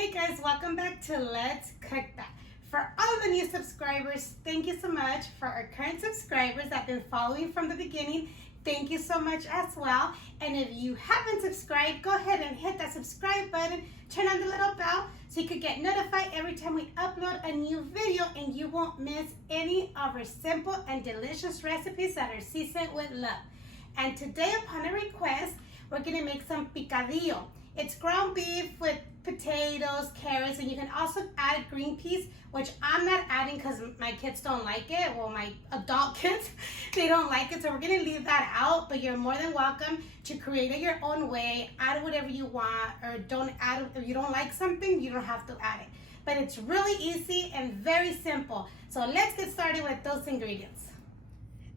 Hey guys, welcome back to Let's Cook That. For all of the new subscribers, thank you so much. For our current subscribers that have been following from the beginning, thank you so much as well. And if you haven't subscribed, go ahead and hit that subscribe button, turn on the little bell so you can get notified every time we upload a new video and you won't miss any of our simple and delicious recipes that are seasoned with love. And today, upon a request, we're gonna make some picadillo. It's ground beef with potatoes, carrots, and you can also add green peas, which I'm not adding because my kids don't like it. Well, my adult kids, they don't like it, so we're gonna leave that out, but you're more than welcome to create it your own way, add whatever you want, or don't add, if you don't like something, you don't have to add it. But it's really easy and very simple. So let's get started with those ingredients.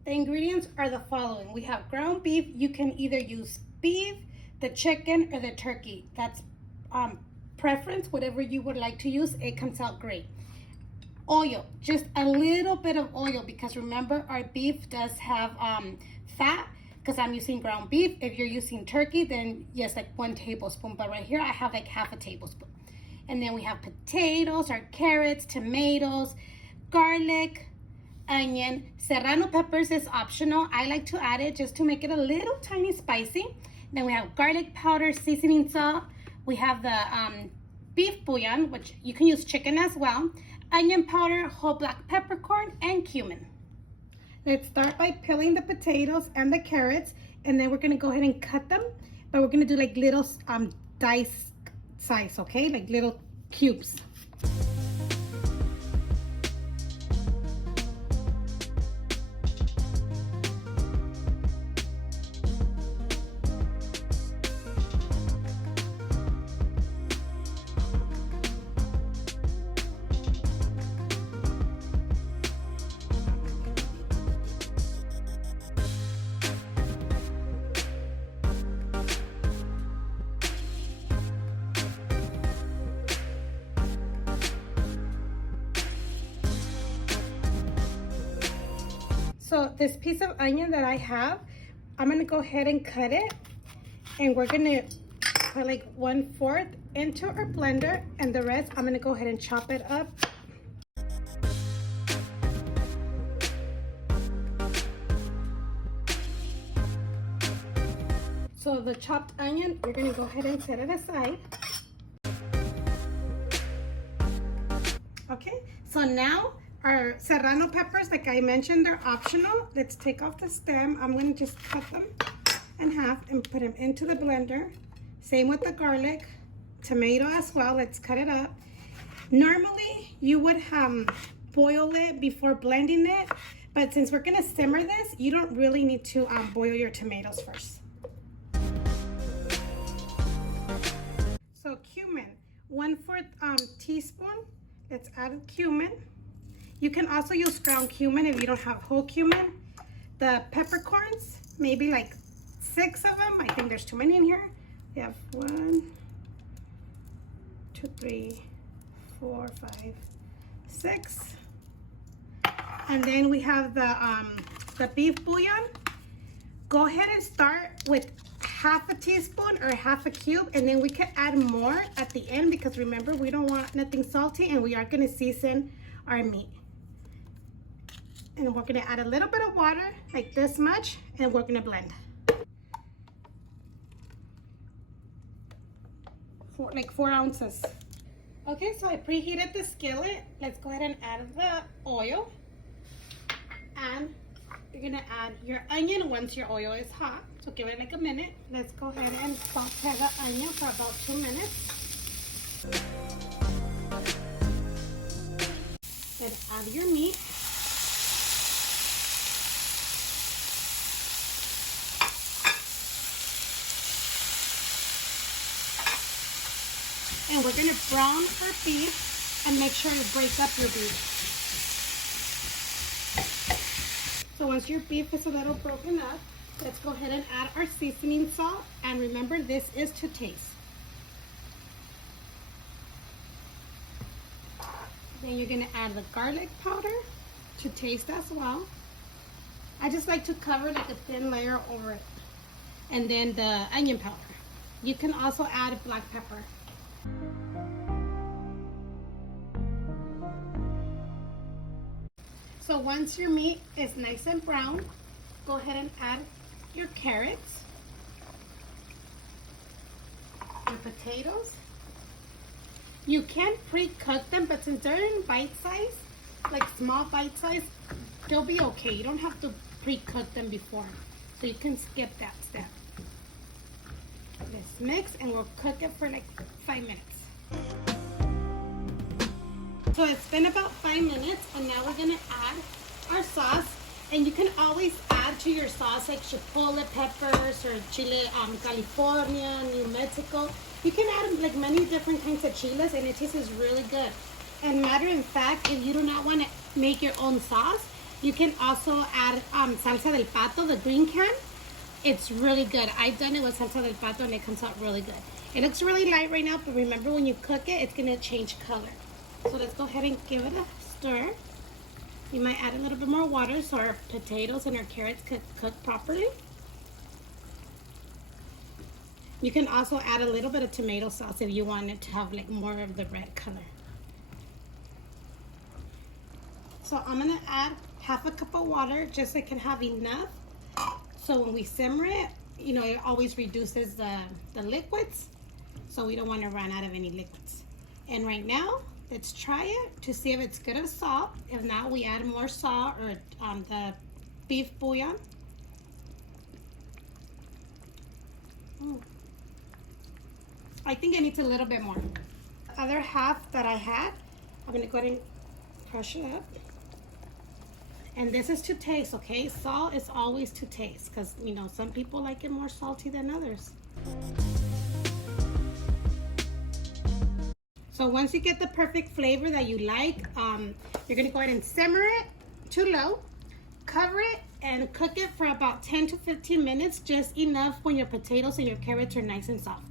The ingredients are the following. We have ground beef. You can either use beef, the chicken, or the turkey. That's preference, whatever you would like to use. It comes out great. Oil, just a little bit of oil, because remember our beef does have fat, because I'm using ground beef. If you're using turkey, then yes, like 1 tablespoon, but right here I have like half a tablespoon. And then we have potatoes, or carrots, tomatoes, garlic, onion. Serrano peppers is optional. I like to add it just to make it a little tiny spicy. Then we have garlic powder, seasoning salt. We have the beef bouillon, which you can use chicken as well, onion powder, whole black peppercorn, and cumin. Let's start by peeling the potatoes and the carrots, and then we're gonna go ahead and cut them, but we're gonna do like little dice size, okay? Like little cubes. So this piece of onion that I have, I'm gonna go ahead and cut it, and we're gonna put like 1/4 into our blender, and the rest I'm gonna go ahead and chop it up. So the chopped onion, we're gonna go ahead and set it aside. Okay, so now our serrano peppers, like I mentioned, they're optional. Let's take off the stem. I'm gonna just cut them in half and put them into the blender. Same with the garlic, tomato as well. Let's cut it up. Normally, you would boil it before blending it, but since we're gonna simmer this, you don't really need to boil your tomatoes first. So cumin, 1/4 teaspoon. Let's add cumin. You can also use ground cumin if you don't have whole cumin. The peppercorns, maybe like 6 of them. I think there's too many in here. We have 1, 2, 3, 4, 5, 6. And then we have the beef bouillon. Go ahead and start with half a teaspoon or half a cube, and then we can add more at the end, because remember, we don't want nothing salty, and we are going to season our meat. And we're gonna add a little bit of water, like this much, and we're gonna blend. Like 4 ounces. Okay, so I preheated the skillet. Let's go ahead and add the oil. And you're gonna add your onion once your oil is hot. So give it like a minute. Let's go ahead and saute the onion for about 2 minutes. Let's add your meat. And we're gonna brown our beef and make sure to break up your beef. So once your beef is a little broken up, let's go ahead and add our seasoning salt. And remember, this is to taste. Then you're gonna add the garlic powder to taste as well. I just like to cover like a thin layer over it. And then the onion powder. You can also add black pepper. So once your meat is nice and brown, go ahead and add your carrots, your potatoes. You can pre-cook them, but since they're in bite size, like small bite size, they'll be okay. You don't have to pre-cook them before. So you can skip that step. Let's mix and we'll cook it for like 5 minutes. So it's been about 5 minutes and now we're gonna add our sauce. And you can always add to your sauce like chipotle peppers or chile California, New Mexico. You can add like many different kinds of chiles and it tastes really good. And matter of fact, if you do not want to make your own sauce, you can also add salsa del pato, the green can. It's really good. I've done it with salsa del pato and it comes out really good. It looks really light right now, but remember when you cook it, it's gonna change color. So let's go ahead and give it a stir. You might add a little bit more water so our potatoes and our carrots could cook properly. You can also add a little bit of tomato sauce if you want it to have like more of the red color. So I'm gonna add half a cup of water just so I can have enough. So when we simmer it, you know, it always reduces the liquids. So we don't want to run out of any liquids. And right now, let's try it to see if it's good of salt. If not, we add more salt or the beef bouillon. I think it needs a little bit more. The other half that I had, I'm gonna go ahead and crush it up. And this is to taste, okay? Salt is always to taste because, you know, some people like it more salty than others. So once you get the perfect flavor that you like, you're gonna go ahead and simmer it to low, cover it, and cook it for about 10 to 15 minutes, just enough when your potatoes and your carrots are nice and soft.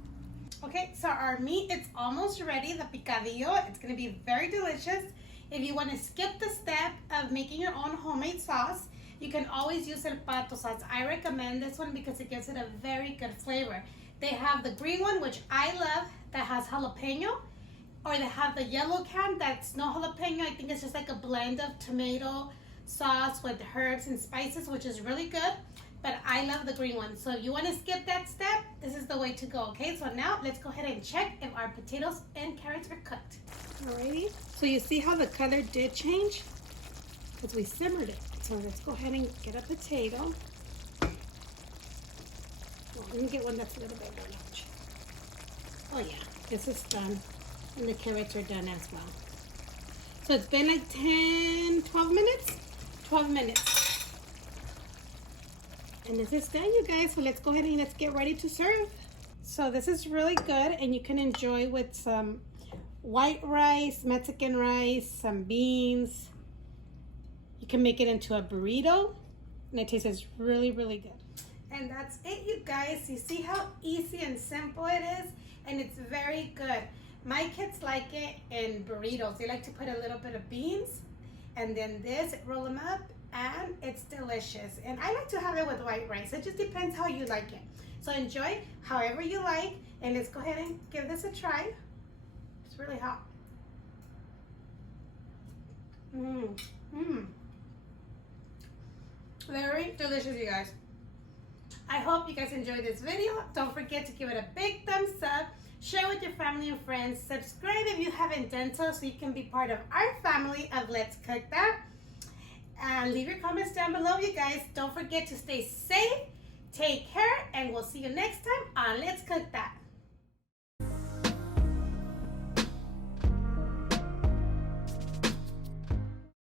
Okay, so our meat is almost ready, the picadillo. It's gonna be very delicious. If you wanna skip the step of making your own homemade sauce, you can always use el pato sauce. I recommend this one because it gives it a very good flavor. They have the green one, which I love, that has jalapeno, or they have the yellow can that's no jalapeno. I think it's just like a blend of tomato sauce with herbs and spices, which is really good. But I love the green one. So if you want to skip that step, this is the way to go, okay? So now let's go ahead and check if our potatoes and carrots are cooked. Alrighty, so you see how the color did change? Because we simmered it. So let's go ahead and get a potato. Well, let me get one that's a little bit large. Oh yeah, this is done. And the carrots are done as well. So it's been like 12 minutes. And this is done, you guys. So let's go ahead and let's get ready to serve. So this is really good and you can enjoy with some white rice, Mexican rice, some beans. You can make it into a burrito and it tastes really, really good. And that's it, you guys. You see how easy and simple it is, and it's very good. My kids like it in burritos. They like to put a little bit of beans and then this, roll them up, and it's delicious. And I like to have it with white rice. It just depends how you like it. So enjoy however you like, and let's go ahead and give this a try. It's really hot. Very delicious, you guys. I hope you guys enjoyed this video. Don't forget to give it a big thumbs up. Share with your family and friends. Subscribe if you haven't done so you can be part of our family of Let's Cook That. And leave your comments down below, you guys. Don't forget to stay safe, take care, and we'll see you next time on Let's Cook That.